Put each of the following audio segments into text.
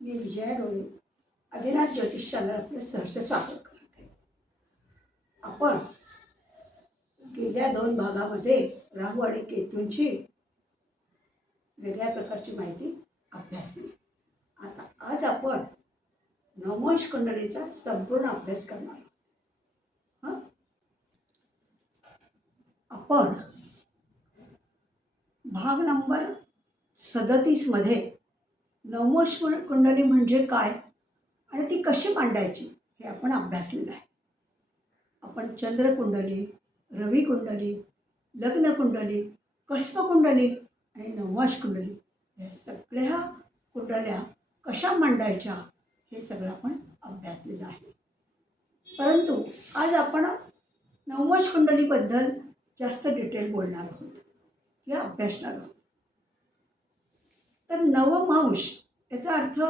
मी विजया डोळे आदिनाथ ज्योतिष चॅनल आपलं सहर्ष स्वागत करते. आपण गेल्या 2 भागामध्ये राहू आणि केतूंची वेगळ्या प्रकारची माहिती अभ्यासली. आता आज आपण नवमोश कुंडलीचा संपूर्ण अभ्यास करणार आहोत. आपण भाग नंबर 37 मध्ये नवमोश कुंडली म्हणजे काय आणि ती कशी मांडायची हे आपण अभ्यासलेलं आहे. आपण चंद्र कुंडली, रवी कुंडली, लग्न कुंडली, कस्प कुंडली आणि नवमोश कुंडली या सगळ्या कुंडल्या कशा मांडायच्या हे सगळं आपण अभ्यासलेलं आहे. परंतु आज आपण नवमोश कुंडलीबद्दल जास्त डिटेल बोलणार आहोत किंवा अभ्यासणार आहोत. तर नवमांश याचा अर्थ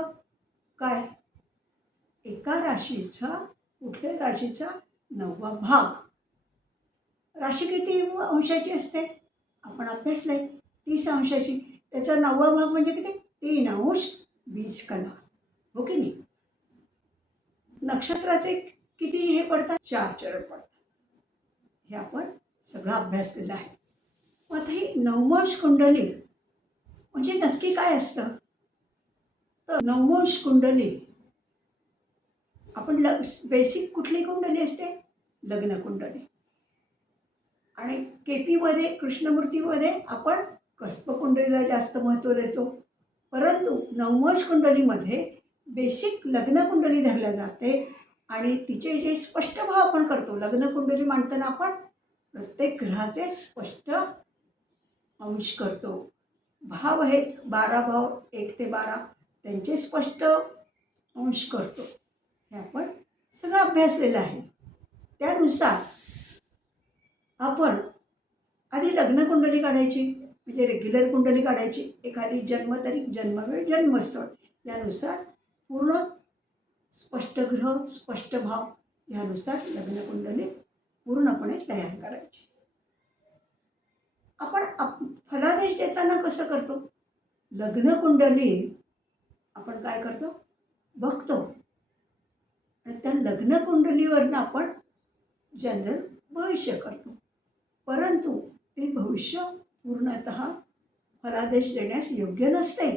काय? एका राशीचा कुठल्या राशीचा 9वा भाग. राशी किती अंशाची असते आपण अभ्यासलंय, 30 अंशाची. त्याचा 9वा भाग म्हणजे किती? 3 अंश 20 कला, हो की नाही? नक्षत्राचे किती हे पडतात? 4 चरण पडतात. हे आपण सगळं अभ्यासलेलं आहे. मग आता ही नवमोश कुंडली म्हणजे नक्की काय असतं? तर नवमोश कुंडली आपण बेसिक कुठली कुंडली असते? लग्न कुंडली. आणि केपीमध्ये कृष्णमूर्तीमध्ये आपण कस्प कुंडलीला जास्त महत्त्व देतो. परंतु नवमोश कुंडलीमध्ये बेसिक लग्न कुंडली धरल्या जाते आणि तिचे जे स्पष्ट भाव आपण करतो. लग्न कुंडली मांडताना आपण प्रत्येक ग्रहाचे स्पष्ट अंश करतो. भाव आहेत 12 भाव, 1 ते 12 त्यांचे स्पष्ट अंश करतो. हे आपण सगळं अभ्यासलेलं आहे. त्यानुसार आपण आधी लग्न कुंडली काढायची, म्हणजे रेग्युलर कुंडली काढायची. एखादी जन्मतारीख, जन्मवेळ, जन्मस्थळ यानुसार पूर्ण स्पष्ट ग्रह, स्पष्ट भाव यानुसार लग्न कुंडली पूर्णपणे तयार करायची. आपण फलादेश देताना कसं करतो? लग्न कुंडली आपण काय करतो? बघतो आणि त्या लग्न कुंडलीवरनं आपण जनरल भविष्य करतो. परंतु ते भविष्य पूर्णतः फलादेश देण्यास योग्य नसते.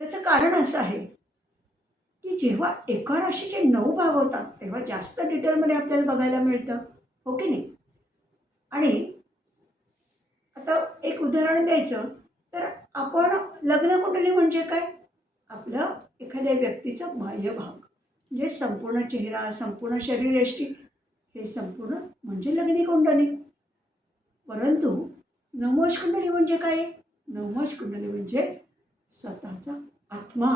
त्याचं कारण असं आहे की जेव्हा एका राशीचे 9 भाव होतात तेव्हा जास्त डिटेलमध्ये आपल्याला बघायला मिळतं, हो की नाही? आणि आता एक उदाहरण द्यायचं तर आपण लग्न कुंडली म्हणजे काय? आपलं एखाद्या व्यक्तीचा बाह्य भाग म्हणजे संपूर्ण चेहरा, संपूर्ण शरीरयष्टी हे संपूर्ण म्हणजे लग्नी कुंडली. परंतु नवमोश कुंडली म्हणजे काय? नवमोश कुंडली म्हणजे स्वतःचा आत्मा.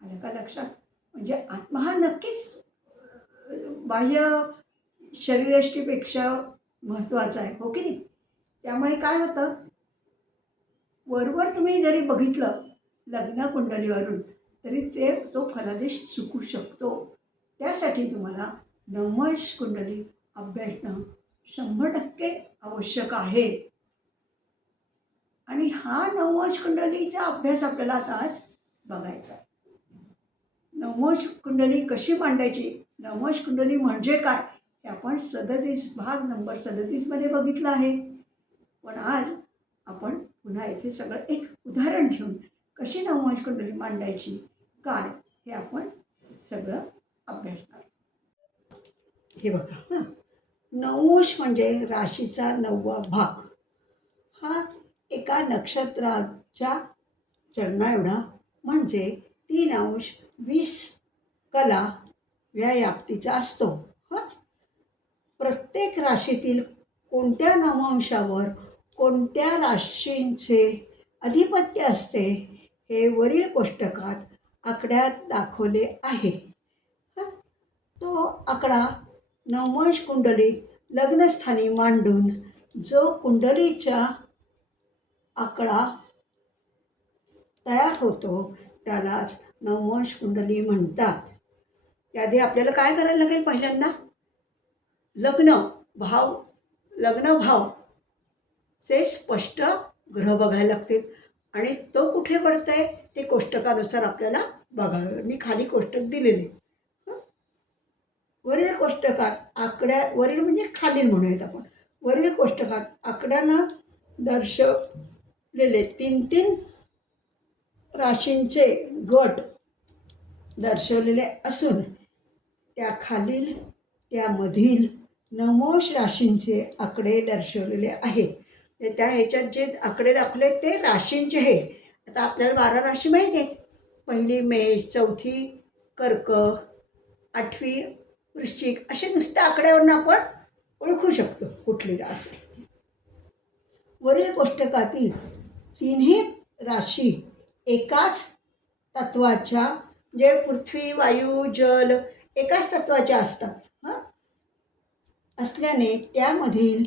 आलं का लक्षात? म्हणजे आत्मा हा नक्कीच बाह्य शरीरयष्टीपेक्षा महत्त्वाचा आहे, हो की नाही? त्यामुळे काय होतं, वरवर तुम्ही जरी बघितलं लग्न कुंडलीवरून तरी तो फलादेश चुकू शकतो. त्यासाठी तुम्हाला नवमोश कुंडली अभ्यासणं 100% आवश्यक आहे. आणि हा नवमोश कुंडलीचा अभ्यास आपल्याला आता आज बघायचा आहे. नवमोश कुंडली कशी मांडायची, नवमोश कुंडली म्हणजे काय हे आपण 37 भाग नंबर 37 मध्ये बघितलं आहे. पण आज आपण पुन्हा इथे सगळं एक उदाहरण घेऊन कशी नवमोश कुंडली मांडायची काय हे आपण सगळं अभ्यासणार. हे बघा, नवमोश म्हणजे राशीचा 9वा भाग. हा एका नक्षत्राच्या चरणा एवढा म्हणजे 3 अंश 20 कला या व्याप्तीचा असतो. प्रत्येक राशीतील कोणत्या नवमांशावर कोणत्या राशींचे अधिपत्य असते हे वरील कोष्टकात आकड्यात दाखवले आहे. तो आकडा नवमोश कुंडलीत लग्नस्थानी मांडून जो कुंडलीचा आकडा तयार होतो त्यालाच नवमोश कुंडली म्हणतात. त्याआधी आपल्याला काय करायला लागेल? पहिल्यांदा लग्न भाव चे स्पष्ट ग्रह बघायला लागतील आणि तो कुठे पडत आहे ते कोष्टकानुसार आपल्याला बघावं. मी खाली कोष्टक दिलेले. वरील कोष्टकात वरील म्हणजे खालील म्हणूयात आपण. वरील कोष्टकात आकड्यानं दर्शवलेले 3-3 राशींचे गट दर्शवलेले असून त्या खालील त्यामधील नवमोश राशींचे आकडे दर्शवलेले आहेत. त्या ह्याच्यात जे आकडे दाखवले ते राशींचे आहे. आता आपल्याला 12 राशी माहिती आहेत. पहिली मेष, चौथी कर्क, 8वी वृश्चिक, असे नुसत्या आकड्यावरून आपण ओळखू शकतो कुठली राशी. वरील कोष्टकातील तिन्ही राशी एकाच तत्वाच्या, जे पृथ्वी, वायू, जल एकाच तत्वाच्या असतात असल्याने त्यामधील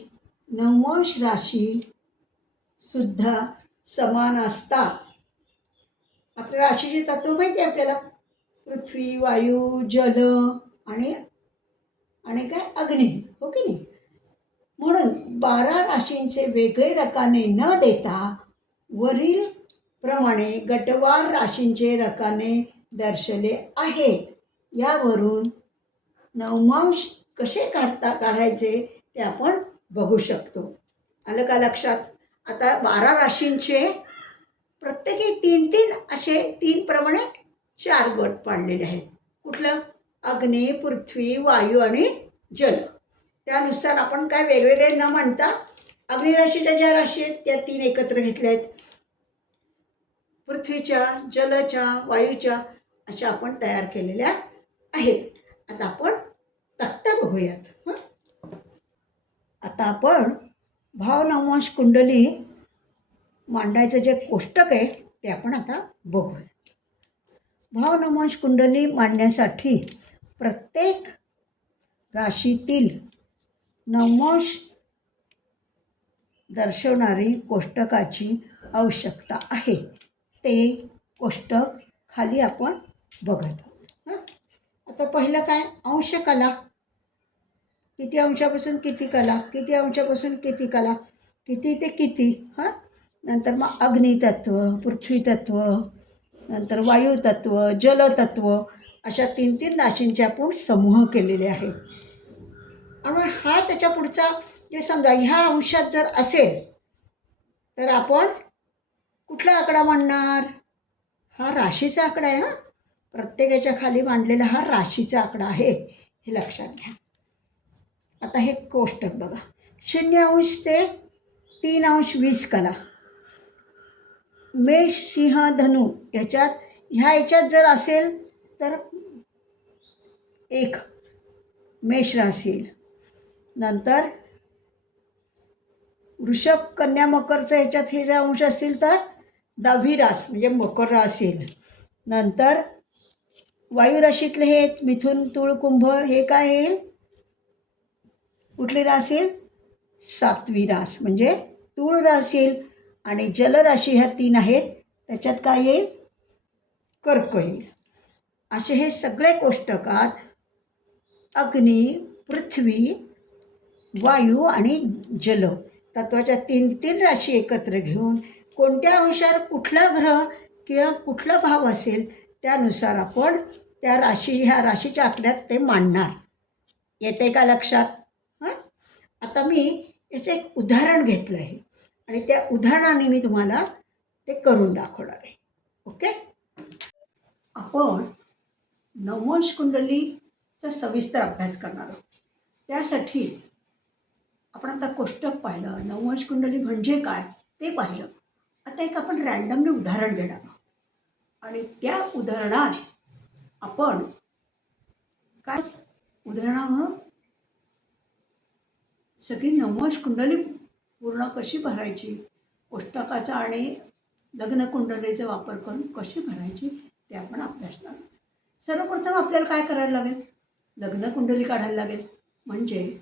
नवमोश राशी सुद्धा समान असतात. आपल्या राशीचे तत्व माहिती आहे आपल्याला. पृथ्वी, वायू, जल आणि काय अग्नी, हो की नाही. म्हणून 12 राशींचे वेगळे रकाने न देता वरील प्रमाणे गटवार राशींचे रकाने दर्शवले आहेत. यावरून नवमांश कसे काढायचे ते आपण बघू शकतो. आलं का लक्षात. आता 12 राशींचे प्रत्येकी 3-3 असे 3 प्रमाणे 4 गट पाडलेले आहेत. कुठलं? अग्नी, पृथ्वी, वायू आणि जल. त्यानुसार आपण काय वेगवेगळे न म्हणता अग्निराशीच्या ज्या राशी आहेत त्या 3 एकत्र घेतल्या आहेत. पृथ्वीच्या, जलच्या, वायूच्या अशा आपण तयार केलेल्या आहेत. आता आपण तक्ता बघूयात. आता आपण भाव नवमांश कुंडली मांडायचं जे कोष्टक आहे ते आपण आता बघूया. भाव नवमांश कुंडली मांडण्यासाठी प्रत्येक राशीतील नवमांश दर्शवणारी कोष्टकाची आवश्यकता आहे. ते कोष्टक खाली आपण बघत आहोत. आता पहिलं काय? अंशकला. किती अंशापासून किती कला, किती अंशापासून किती कला, किती ते किती. नंतर मग अग्नितत्व, पृथ्वीतत्व, नंतर वायुतत्व, जलतत्व, अशा 3-3 राशींचे आपण समूह केलेले आहेत. आणि हा त्याच्या पुढचा जे समजा ह्या अंशात जर असेल तर आपण कुठला आकडा मांडणार? हा राशीचा आकडा आहे. प्रत्येकाच्या खाली मांडलेला हा राशीचा आकडा आहे, हे लक्षात घ्या. आता हे कोष्टक बघा. 0 ते 3 20 कला. मेष, सिंह, धनु ह्याच्यात जर असेल तर 1 मेष राशी येईल. नंतर वृषभ, कन्या, मकरचं ह्याच्यात हे जर अंश असतील तर 10वी रास म्हणजे मकर रास येईल. नंतर वायू राशीतले हे मिथुन, तुळ, कुंभ हे काय येईल? कुठली रास येईल? 7वी रास म्हणजे तुळ रास येईल. आणि जलराशी ह्या 3 आहेत त्याच्यात काय येईल? कर्क येईल. असे हे सगळे कोष्टकात अग्नी, पृथ्वी, वायू आणि जल तत्वाच्या 3-3 राशी एकत्र घेऊन कोणत्या अंशावर कुठला ग्रह किंवा कुठला भाव असेल त्यानुसार आपण त्या ह्या राशीच्या आकड्यात ते मांडणार. येते का लक्षात? आता मी याचं एक उदाहरण घेतलं आहे आणि त्या उदाहरणाने मी तुम्हाला ते करून दाखवणार आहे. ओके. आपण नवमांश कुंडलीचा सविस्तर अभ्यास करणार आहोत. त्यासाठी आपण आता कोष्टक पाहिलं, नवमांश कुंडली म्हणजे काय ते पाहिलं. आता एक आपण रँडमली उदाहरण घेणार आहोत आणि त्या उदाहरणात आपण काय उदाहरणामुळं सगळी नवमांश कुंडली पूर्ण कशी भरायची, कोष्टकाचा आणि लग्न कुंडलीचा वापर करून कशी भरायची ते आपण अभ्यासणार. सर्वप्रथम आपल्याला काय करायला लागेल? लग्न कुंडली काढायला लागेल. म्हणजे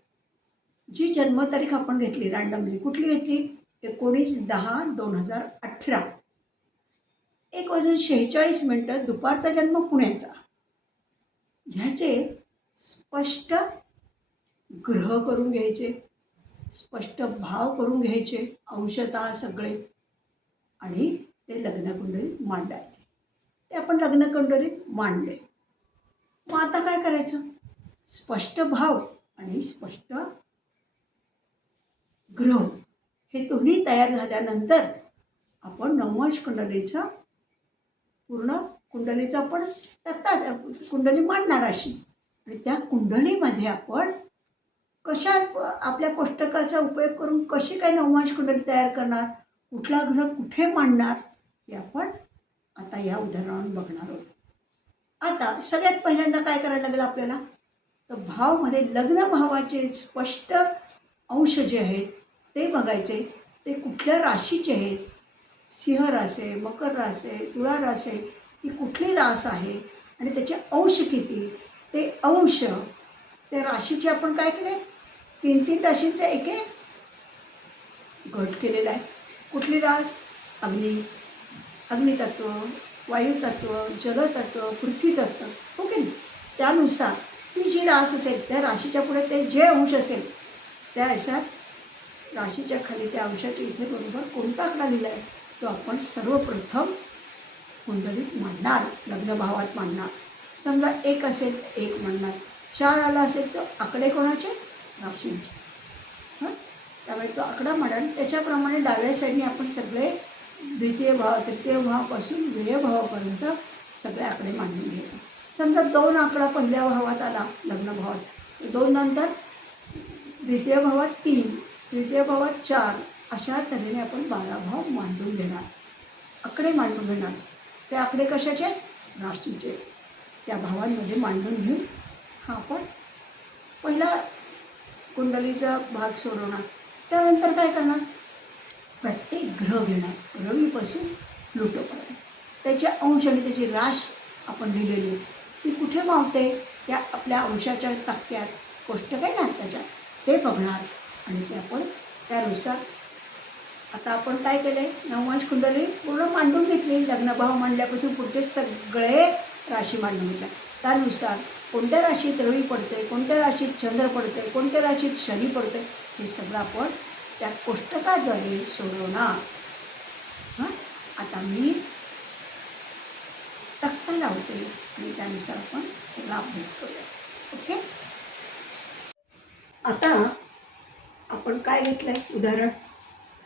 जी जन्मतारीख आपण घेतली रँडमली, कुठली घेतली? 19/10/2018 1:46 दुपारचा जन्म पुण्याचा. ह्याचे स्पष्ट ग्रह करून घ्यायचे, स्पष्ट भाव करून घ्यायचे अंशतः सगळे. आणि ते लग्नकुंडलीत मांडायचे. ते आपण लग्नकुंडलीत मांडले. मग आता काय करायचं? स्पष्ट भाव आणि स्पष्ट ग्रह हे दोन्ही तयार झाल्यानंतर आपण नववंश कुंडलीचं पूर्ण कुंडलीचं आपण तक्ता कुंडली मांडणार अशी. आणि त्या कुंडलीमध्ये आपण कशा आपल्या कोष्टकाचा उपयोग करून कशी काय नववंश कुंडली तयार करणार, कुठला ग्रह कुठे मांडणार हे आपण आता या उदाहरणावरून बघणार आहोत. आता सगळ्यात पहिल्यांदा काय करायला लागेल आपल्याला? तर भावमध्ये लग्न भावाचे स्पष्ट अंश जे आहेत ते बघायचे. ते कुठल्या राशीचे आहेत? सिंह रास आहे, मकर रास आहे, तुळा रास आहे, ही कुठली रास आहे आणि त्याचे अंश किती? ते अंश त्या राशीचे आपण काय केले? 3-3 राशींचा एक गट केलेला आहे. कुठली रास? अग्नितत्व, वायुतत्व, जलतत्व, पृथ्वीतत्व, हो की नाही? त्यानुसार ती जी रास असेल त्या राशीच्या पुढे ते जे अंश असेल त्या ह्याच्यात राशीच्या खाली त्या अंशाच्या इथे बरोबर कोणता आकडा लिहिला आहे तो आपण सर्वप्रथम कुंडलीत मांडणार, लग्नभावात मांडणार. समजा 1 असेल तर 1 मांडणार, 4 आला असेल तर आकडे कोणाचे? राशींचे. हां, त्यामुळे तो आकडा मांडणार. त्याच्याप्रमाणे डाव्या साईडने आपण सगळे द्वितीय भाव, तृतीय भावापासून व्यय भावापर्यंत सगळे आकडे मांडून घ्यायचे. समजा 2 आकडा पहिल्या भावात आला लग्नभावात, 2 नंतर द्वितीय भावात 3, तृतीय भावात 4, अशा तऱ्हेने आपण 12 भाव मांडून घेणार, आकडे मांडून घेणार. ते आकडे कशाचे? राशीचे. त्या भावांमध्ये मांडून घेऊन हा आपण पहिला कुंडलीचा भाग सोडवणार. त्यानंतर काय करणार? प्रत्येक ग्रह घेणार, रवीपासून प्लुटोपर्यंत. त्याचे अंश आणि त्याची राश आपण लिहिलेली ती कुठे मावते? त्या आपल्या अंशाच्या तक्त्यात कोष्टक आहे ना त्याच्यात, ते बघणार आणि ते आपण त्यानुसार. आता आपण काय केलं आहे? नववंश कुंडली पूर्ण मांडून घेतली. लग्नभाव मांडल्यापासून पुढचे सगळे राशी मांडून घेतल्या. त्यानुसार कोणत्या राशीत रवी पडते, कोणत्या राशीत चंद्र पडते, कोणत्या राशीत शनी पडते, हे सगळं आपण त्या कोष्टकाद्वारे सोडवणार. हां, आता मी तक्ता लावते आणि त्यानुसार आपण सगळा अभ्यास करूया. ओके. आता आपण काय घेतलं आहे उदाहरण?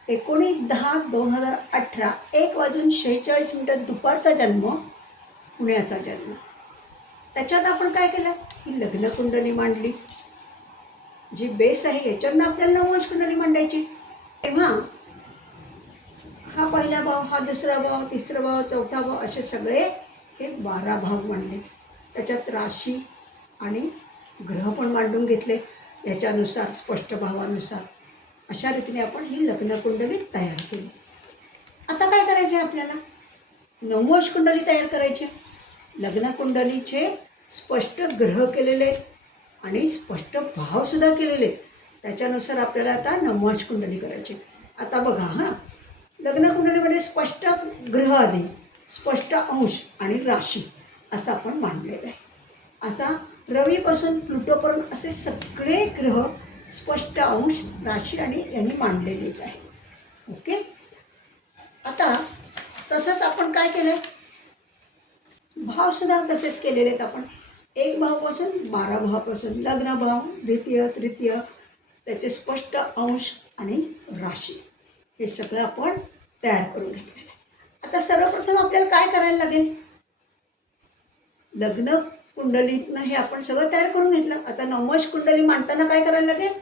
19/10/2018 1:46 दुपारचा जन्म, पुण्याचा जन्म. त्याच्यात आपण काय केलं? ही लग्नकुंडली मांडली. जी बेस आहे याच्यावरनं आपल्याला नववंश कुंडली मांडायची. तेव्हा हा पहिला भाव, हा दुसरा भाव, तिसरा भाव, चौथा भाव, असे सगळे हे 12 भाव मांडले. त्याच्यात राशी आणि ग्रह पण मांडून घेतले याच्यानुसार, स्पष्ट भावानुसार. अशा रीतीने आपण ही लग्नकुंडली तयार केली. आता काय करायचं आहे आपल्याला? नववंश कुंडली तयार करायची. लग्नकुंडलीचे स्पष्ट ग्रह केलेले आणि स्पष्ट भावसुद्धा केलेले. त्याच्यानुसार आपल्याला आता नववंश कुंडली करायची. आता बघा, हां, लग्नकुंडलीमध्ये स्पष्ट ग्रह आधी, स्पष्ट अंश आणि राशी असं आपण मांडलेलं आहे. असा रवीपासून प्लुटोपर्यंत असे सगळे ग्रह स्पष्ट अंश, राशी आणि यांनी मांडलेलेच आहे. ओके. आता तसंच आपण काय केलं? भावसुद्धा तसेच केलेले आहेत आपण. 1 भावापासून 12 भावापासून लग्नभाव, द्वितीय, तृतीय, त्याचे स्पष्ट अंश आणि राशी हे सगळं आपण तयार करून घेतलेलं आहे. आता सर्वप्रथम आपल्याला काय करायला लागेल? लग्न कुंडलीतनं हे आपण सगळं तयार करून घेतलं. आता नववंश कुंडली मांडताना काय करायला लागेल?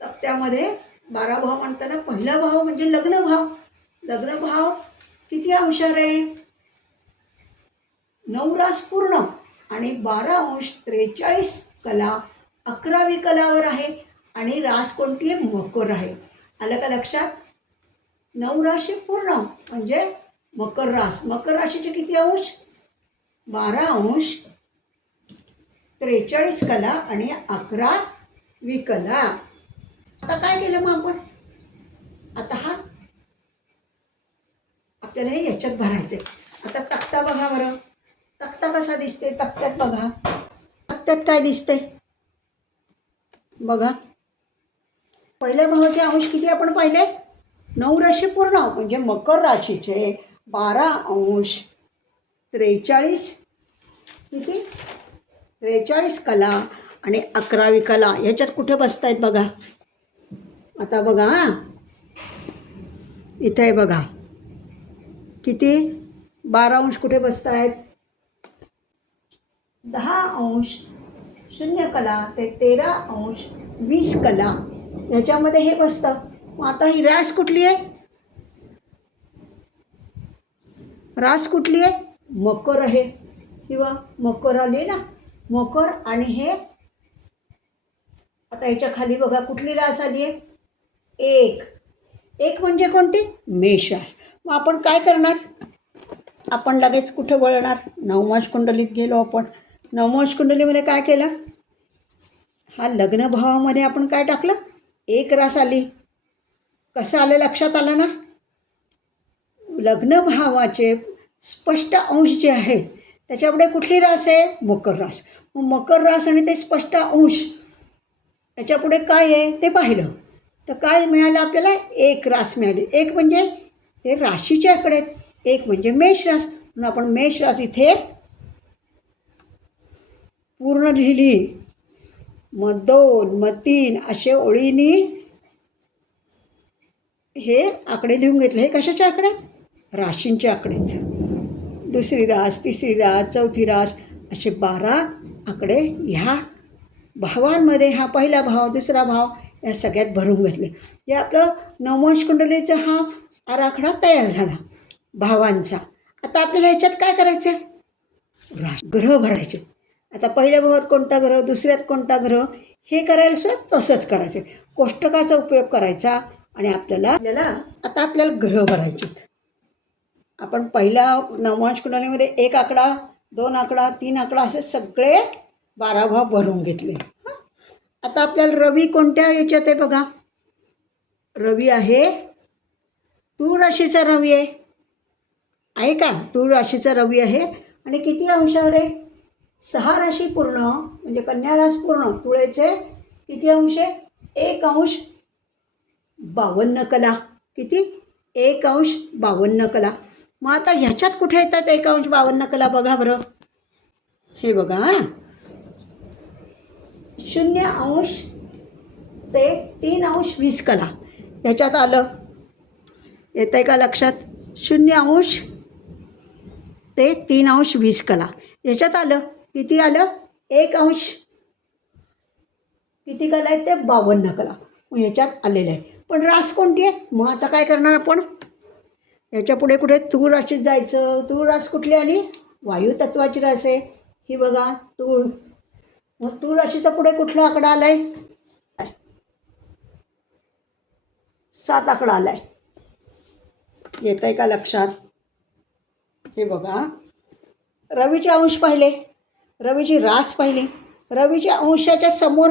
तक्त्यामध्ये 12 भाव मांडताना पहिला भाव म्हणजे लग्नभाव. लग्नभाव किती अंशावर आहे? 9 रास पूर्ण आणि 12 अंश 43 कला 11वी कलावर आहे आणि रास कोणती आहे? मकर आहे. आलं का लक्षात? 9 राशी पूर्ण म्हणजे मकर रास. मकर राशीचे किती अंश? 12 अंश 43 कला आणि 11वी कला. आता काय केलं मग आपण? आता हा आपल्याला हे याच्यात भरायचं आहे. आता तक्ता बघा बरं. तक्ता कसा दिसते? तक्त्यात बघा. तक्त्यात काय दिसते बघा. पहिल्या भावाचे अंश किती आपण पाहिले? 9 राशी पूर्ण म्हणजे मकर राशीचे 12 अंश 43 किती 43 कला आणि 11वी कला ह्याच्यात कुठे बसत आहेत बघा. आता बघा हां, इथे बघा किती 12 अंश कुठे बसत आहेत. 10 अंश 0 कला ते 13 अंश 20 कला ह्याच्यामध्ये हे बसतं. मग आता ही रास कुठली आहे. रास कुठली आहे. मकर आहे किंवा मकर आली ना. मकर आणि हे आता ह्याच्या खाली बघा कुठली रास आली आहे. एक म्हणजे कोणती मेष रास. मग आपण काय करणार. आपण लगेच कुठं वळणार. नवमाश कुंडलीत गेलो आपण. नवमाश कुंडलीमध्ये काय केलं. हा लग्न भावामध्ये आपण काय टाकलं. एक रास आली. कसं आलं लक्षात आलं ना. लग्न भावाचे स्पष्ट अंश जे आहेत त्याच्यापुढे कुठली रास आहे. मकर रास. मग मकर रास आणि ते स्पष्ट अंश त्याच्यापुढे काय आहे ते पाहिलं तर काय मिळालं आपल्याला. एक रास मिळाली. एक म्हणजे ते राशीच्या आकडे आहेत. एक म्हणजे मेष रास म्हणून आपण मेष रास इथे पूर्ण लिहिली. मग 2 मग 3 असे ओळीनी हे आकडे लिहून घेतले. हे कशाचे आकडे आहेत. राशींचे आकडे आहेत. दुसरी रास तिसरी रास चौथी रास असे 12 आकडे ह्या भावांमध्ये हा पहिला भाव दुसरा भाव या सगळ्यात भरून घेतले. हे आपलं नवमाश कुंडलीचा हा आराखडा तयार झाला भावांचा. आता आपल्याला ह्याच्यात काय करायचं आहे. ग्रह भरायचे. आता पहिल्या भावात कोणता ग्रह दुसऱ्यात कोणता ग्रह हे करायला सुद्धा तसंच करायचं. कोष्टकाचा उपयोग करायचा आणि आपल्याला आपल्याला ग्रह भरायचे. आपण पहिल्या नवमाश कुंडलीमध्ये 1 आकडा 2 आकडा 3 आकडा असे सगळे 12 भाव भरून घेतले. आता आपल्याला रवी कोणत्या याच्यात आहे बघा. रवी आहे तूळ राशीचा रवी आहे का. तूळ राशीचा रवी आहे आणि किती अंशावर आहे. 6 राशी पूर्ण म्हणजे कन्या रास पूर्ण. तुळेचे किती अंश आहे. 1 अंश 52 कला. किती 1 अंश 52 कला. मग आता ह्याच्यात कुठे येतात 1 अंश 52 कला बघा बरं. हे बघा 0 अंश ते 3 अंश 20 कला ह्याच्यात आलं. येतं आहे का लक्षात. 0 अंश ते 3 अंश 20 कला ह्याच्यात आलं. किती आलं 1 अंश किती कला आहेत ते 52 कला. मग ह्याच्यात आलेलं आहे. पण रास कोणती आहे. मग आता काय करणार आपण. याच्या पुढे कुठे तूळ राशीत जायचं. तूळ रास कुठली आली. वायू तत्वाची रास आहे ही बघा तूळ. मग तूळ राशीचा पुढे कुठला आकडा आला आहे. 7 आकडा आला आहे. येतं आहे का लक्षात. हे बघा रवीचे अंश पाहिले. रवीची रास पाहिली. रवीच्या अंशाच्या समोर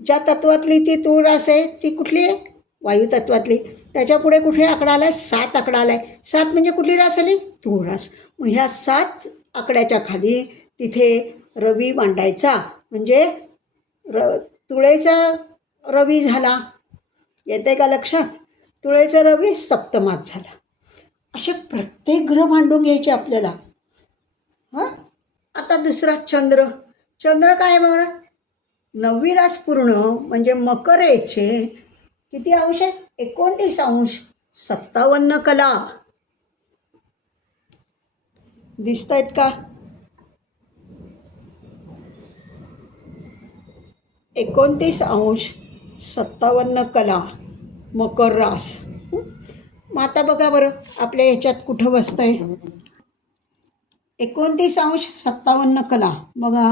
ज्या तत्वातली ती तूळ रास आहे ती कुठली आहे वायू तत्वातली. त्याच्या पुढे कुठे आकडा आला आहे 7 आकडा आला आहे. 7 म्हणजे कुठली रास आली तूळ रास. मग ह्या 7 आकड्याच्या खाली तिथे रवी मांडायचा म्हणजे तुळेचा रवी झाला. येतं आहे का लक्षात. तुळेचा रवी सप्तमात झाला. असे प्रत्येक ग्रह मांडून घ्यायचे आपल्याला. हां आता दुसरा चंद्र. चंद्र काय बरं. 9वी रास पूर्ण म्हणजे मकर याचे किती अंश आहे 29 अंश 57 कला. दिसत आहेत का. 29 अंश 57 कला मकर रास. मग आता बघा बरं आपल्या ह्याच्यात कुठं बसतं आहे. 29 अंश 57 कला बघा.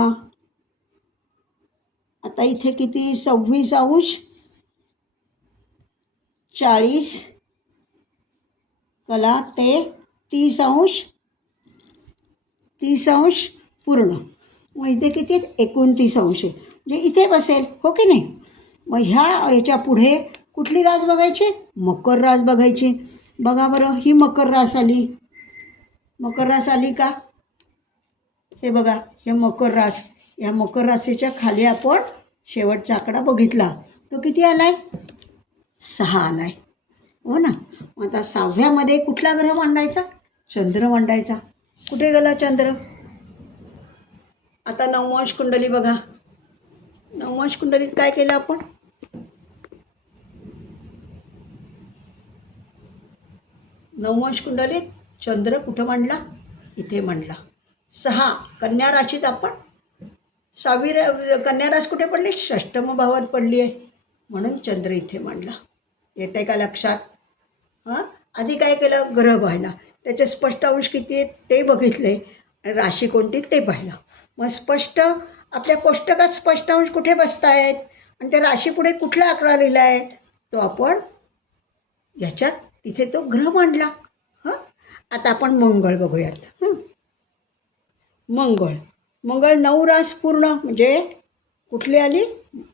आता इथे किती 26 अंश 40 कला ते 30 अंश पूर्ण. मग इथे किती 29 अंश आहे म्हणजे इथे बसेल हो की नाही. मग ह्याच्या पुढे कुठली रास बघायची मकर रास बघायची. बघा बरं ही मकर रास आली. मकर रास आली का. हे बघा हे मकर रास. या मकर राशीच्या खाली आपण शेवटचा आकडा बघितला तो किती आला आहे 6 आला आहे. हो ना. मग आता 6व्यामध्ये कुठला ग्रह मांडायचा? चंद्र मांडायचा. कुठे गेला चंद्र? आता नववंश कुंडली बघा. नववंश कुंडलीत काय केलं आपण? नववंश कुंडलीत चंद्र कुठं मांडला? इथे मांडला. 6 कन्या राशीत आपण 6वी कन्या रास कुठे पडली? षष्टम भावात पडली आहे, म्हणून चंद्र इथे मांडला. येत आहे का लक्षात? हां, आधी काय केलं? ग्रह पाहिला, त्याचे स्पष्ट अंश किती आहेत ते बघितले, आणि राशी कोणती ते पाहिलं. मग स्पष्ट आपल्या कोष्टकात स्पष्ट अंश कुठे बसत आहेत आणि त्या राशीपुढे कुठला आकडा लिहिला आहे तो आपण ह्याच्यात तिथे तो ग्रह मांडला. हां, आता आपण मंगळ बघूयात. मंगळ 9 रास पूर्ण, म्हणजे कुठली आली?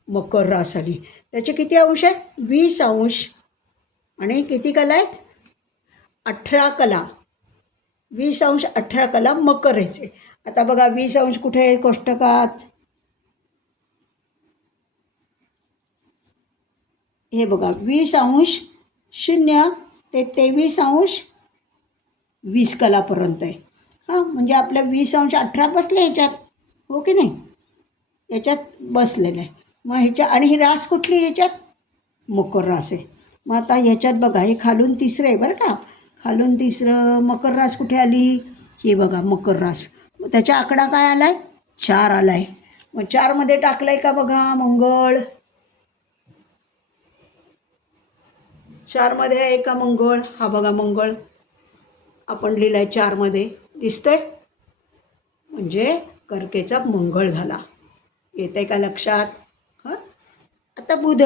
मकर रास आली. त्याचे किती अंश आहे? 20 अंश. आणि किती कला आहेत? 18 कला. 20 अंश 18 कला मकर ह्याचे. आता बघा 20 अंश कुठे आहे कोष्टकात? हे बघा 20 अंश 0 ते 23 अंश 20 कलापर्यंत आहे. हां, म्हणजे आपल्या 20 अंश 18 बसले ह्याच्यात, हो की नाही? याच्यात बसलेलं आहे. मग ह्याच्या आणि ही रास कुठली ह्याच्यात? मकर रास आहे. मग आता ह्याच्यात बघा हे खालून तिसरं आहे बरं का. खालून तिसरं मकर रास कुठे आली? हे बघा मकर रास. मग त्याचा आकडा काय आला आहे? 4 आला आहे. मग 4मध्ये टाकलं आहे का बघा मंगळ? 4मध्ये आहे का मंगळ? हा बघा मंगळ आपण लिहिला आहे 4मध्ये, दिसतंय? म्हणजे कर्केचा मंगळ झाला. येत आहे का लक्षात? हां, आता बुध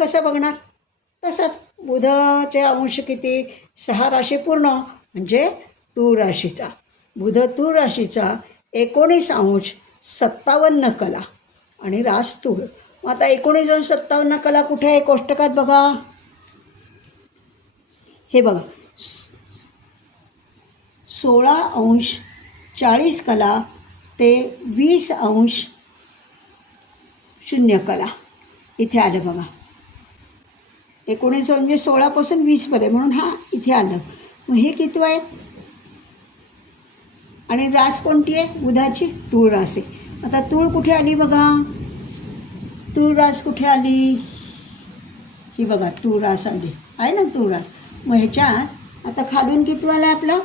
कसं बघणार? तसंच बुधाचे अंश किती? 6 राशी पूर्ण, म्हणजे तूळ राशीचा. बुध तूळ राशीचा 19 अंश 57 कला आणि रास तूळ. मग आता 19 अंश 57 कला कुठे आहे कोष्टकात बघा? हे बघा 16 अंश 40 कला ते 20 अंश 0 कला इथे आलं बघा. 19 म्हणजे 16पासून 20मध्ये, म्हणून हा इथे आलं. मग हे किती आहे? आणि रास कोणती आहे? बुधाची तूळ रास आहे. आता तूळ कुठे आली बघा? तूळ रास कुठे आली? ही बघा तूळ रास आली आहे ना, तूळ रास. मग ह्याच्यात आता खालून किती आलं आहे आपलं?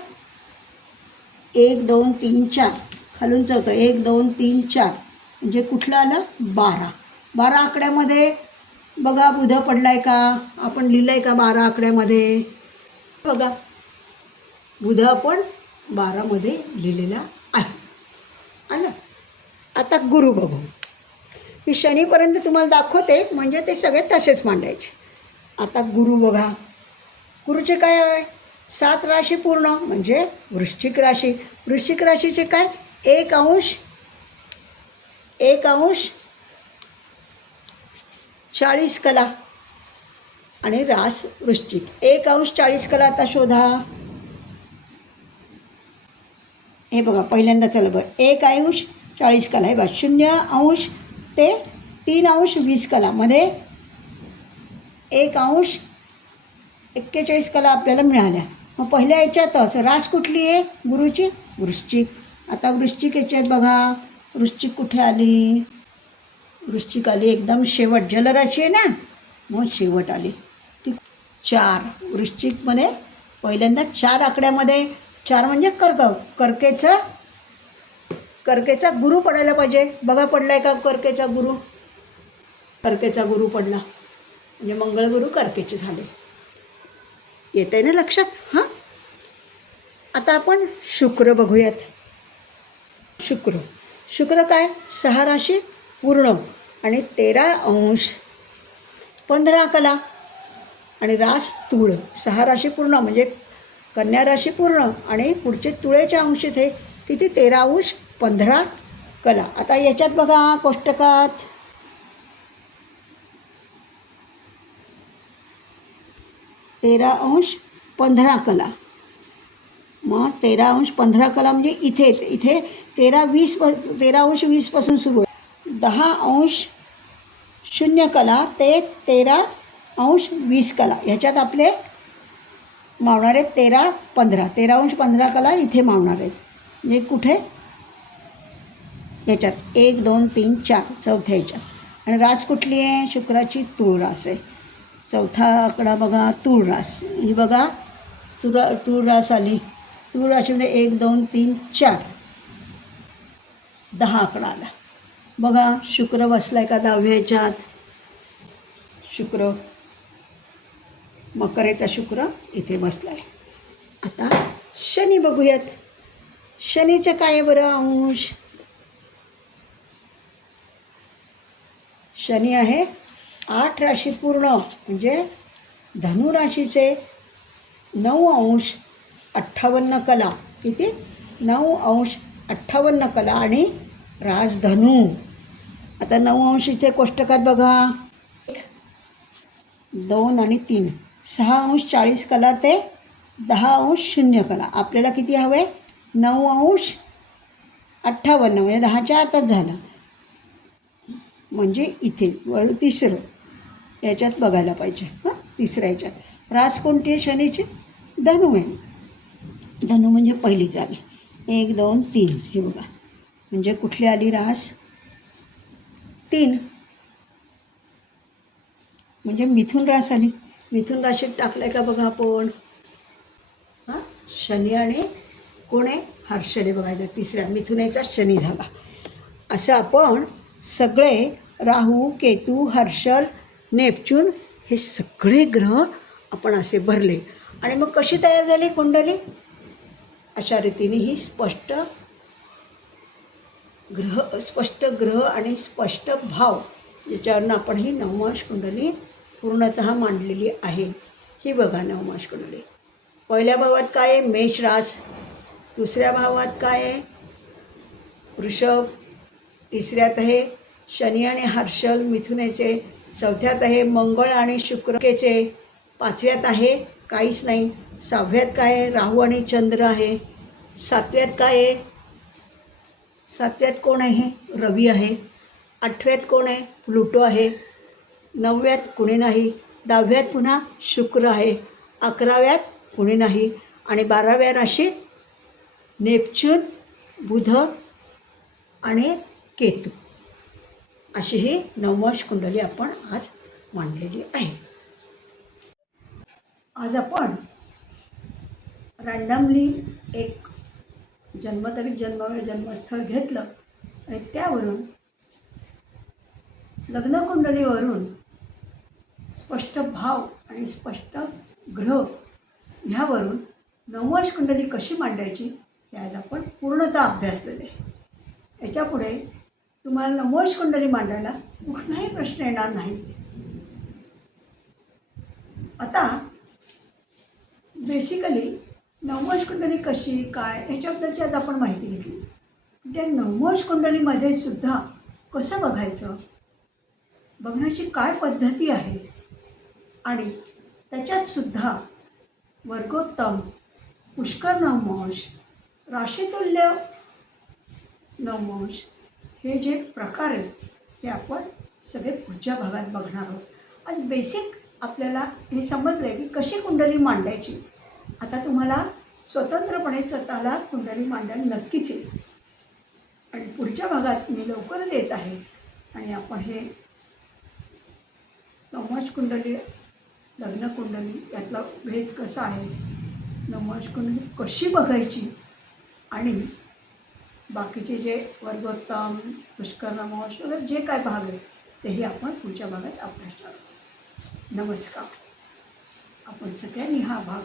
1 2 3 4, खालून चौथं 1 2 3 4, म्हणजे कुठलं आलं? 12. 12 आकड्यामध्ये बघा बुध पडला आहे का? आपण लिहिलं आहे का 12 आकड्यामध्ये? बघा बुध आपण 12मध्ये लिहिलेला आहे. आलं. आता गुरु बघू. मी शनीपर्यंत तुम्हाला दाखवते, म्हणजे ते सगळे तसेच मांडायचे. आता गुरु बघा. गुरुचे काय आहे? 7 राशी पूर्ण, म्हणजे वृश्चिक राशी. वृश्चिक राशीचे काय? 1 अंश 40 कला आणि रास वृश्चिक. 1 अंश 40 कला आता शोधा. हे बघा पहिल्यांदा चला बघ, 1 अंश 40 कला हे बघा 0 अंश ते 3 अंश 20 कला मध्ये 1 अंश 41 कला आपल्याला मिळाल्या. मग पहिल्या याच्यातच रास कुठली आहे गुरुची? वृश्चिक. आता वृश्चिक याच्यात बघा, वृश्चिक कुठे आली? वृश्चिक आली एकदम शेवट, जलराशी आहे ना, मग शेवट आली ती 4. वृश्चिकमध्ये पहिल्यांदा 4 आकड्यामध्ये 4 म्हणजे कर्केचा गुरु पडायला पाहिजे. बघा पडला आहे का कर्केचा गुरु? कर्केचा गुरु पडला म्हणजे मंगळगुरु कर्केचे झाले. येत आहे ना लक्षात? हां, आता आपण शुक्र बघूयात. शुक्र काय? 6 राशी पूर्ण आणि 13 अंश 15 कला आणि रास तूळ. 6 राशी पूर्ण म्हणजे कन्या राशी पूर्ण आणि पुढचे तुळेचे अंश इथे किती? 13 अंश 15 कला. आता याच्यात बघा कोष्टकात 13 अंश 15 कला. मग 13 अंश 15 कला म्हणजे इथे 13 अंश 20पासून सुरू आहे. 10 अंश 0 कला ते 13 अंश 20 कला. ह्याच्यात आपले मावणार आहेत 13, 15. 13 अंश 15 कला इथे मावणार आहेत. म्हणजे कुठे? याच्यात 1, 2, 3, 4 चौथ्या याच्यात. आणि रास कुठली आहे? शुक्राची तूळ रास आहे. चौथा आकडा बघा, तूळ रास. ही बघा तूळ रास आली. तूळ राशीमध्ये 1, 2, 3, 4 10 आकडा आला. बघा शुक्र बसलाय का 10व्या ह्याच्यात? शुक्र, मकरेचा शुक्र इथे बसलाय. आता शनी बघूयात. शनीचं काय आहे बरं अंश? शनी आहे 8 राशी पूर्ण, म्हणजे धनु राशीचे 9 अंश 58 कला. किती? 9 अंश 58 कला आणि राजधनु. आता 9 अंश इथे कोष्टकात बघा, 2 आणि 3, 6 अंश 40 कला ते 10 अंश 0 कला. आपल्याला किती हवं आहे? 9 अंश 58, म्हणजे 10च्या आतच झालं. म्हणजे इथे वर तिसरं याच्यात बघायला पाहिजे. हां, तिसऱ्या याच्यात रास कोणती आहे शनीची? धनु आहे. धनु म्हणजे पहिलीच आली. 1, 2, 3 हे बघा. म्हणजे कुठली आली रास? 3. म्हणजे मिथुन रास आली. मिथुन राशीत टाकलं आहे का बघा आपण. हां, शनी आणि कोण आहे? हर्षले बघायचं. तिसऱ्या मिथुनेचा शनी झाला. असं आपण सगळे राहू, केतू, हर्षल, नेपच्यून हे सगळे ग्रह आपण असे भरले. आणि मग कशी तयार झाली कुंडली? अशा रीतीने ही स्पष्ट ग्रह आणि स्पष्ट भाव याच्यावरनं आपण ही नवमांश कुंडली पूर्णतः मांडलेली आहे. ही बघा नवमांश कुंडली. पहिल्या भावात काय आहे? मेष रास. दुसऱ्या भावात काय आहे? वृषभ. तिसऱ्यात आहे शनी आणि हर्षल मिथुनेचे. चौथ्यात आहे मंगळ आणि शुक्रकेचे. पाचव्यात आहे काहीच नाही. सहाव्यात काय आहे? राहू आणि चंद्र आहे. सातव्यात काय आहे? सातव्यात कोण आहे? रवी आहे. आठव्यात कोण आहे? प्लुटो आहे. नवव्यात कुणी नाही. 10व्यात पुन्हा शुक्र आहे. 11व्यात कुणी नाही. आणि 12व्या राशीत नेपच्यून, बुध आणि केतू. अशी ही नवमांश कुंडली आपण आज मांडलेली आहे. आज आपण रँडमली एक जन्मतारीख, जन्मवेळ, जन्मस्थळ घेतलं आणि त्यावरून लग्नकुंडलीवरून स्पष्ट भाव आणि स्पष्ट ग्रह ह्यावरून नवमांश कुंडली कशी मांडायची हे आज आपण पूर्णतः अभ्यासलेले. याच्यापुढे तुम्हाला नवमांश कुंडली मांडायला कुठलाही प्रश्न येणार नाही. आता बेसिकली नवमांश कुंडली कशी काय ह्याच्याबद्दलची आज आपण माहिती घेतली. त्या नवमांश कुंडलीमध्ये सुद्धा कसं बघायचं, बघण्याची काय पद्धती आहे आणि त्याच्यात सुद्धा वर्गोत्तम, पुष्कर नवमांश, राशीतुल्य नवमांश हे जे प्रकार आहेत हे आपण सगळे पुढच्या भागात बघणार आहोत. आज बेसिक आपल्याला हे समजलं आहे की कशी कुंडली मांडायची. आता तुम्हाला स्वतंत्रपणे स्वतःला कुंडली मांडायला नक्कीच येईल. आणि पुढच्या भागात मी लवकरच येत आहे आणि आपण हे नवमांश कुंडली, लग्न कुंडली यातला भेद कसा आहे, नवमांश कुंडली कशी बघायची आणि बाकीचे जे वर्गोत्तम, पुष्कर नवमांश वगैरे जे काय भाग आहेत तेही आपण पुढच्या भागात अभ्यासणार आहोत. नमस्कार. आपण सगळ्यांनी हा भाग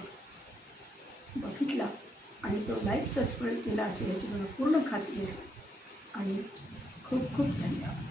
बघितला आणि तो लाईक सबस्क्राईब केला असेल याची मला पूर्ण खात्री आहे आणि खूप खूप धन्यवाद.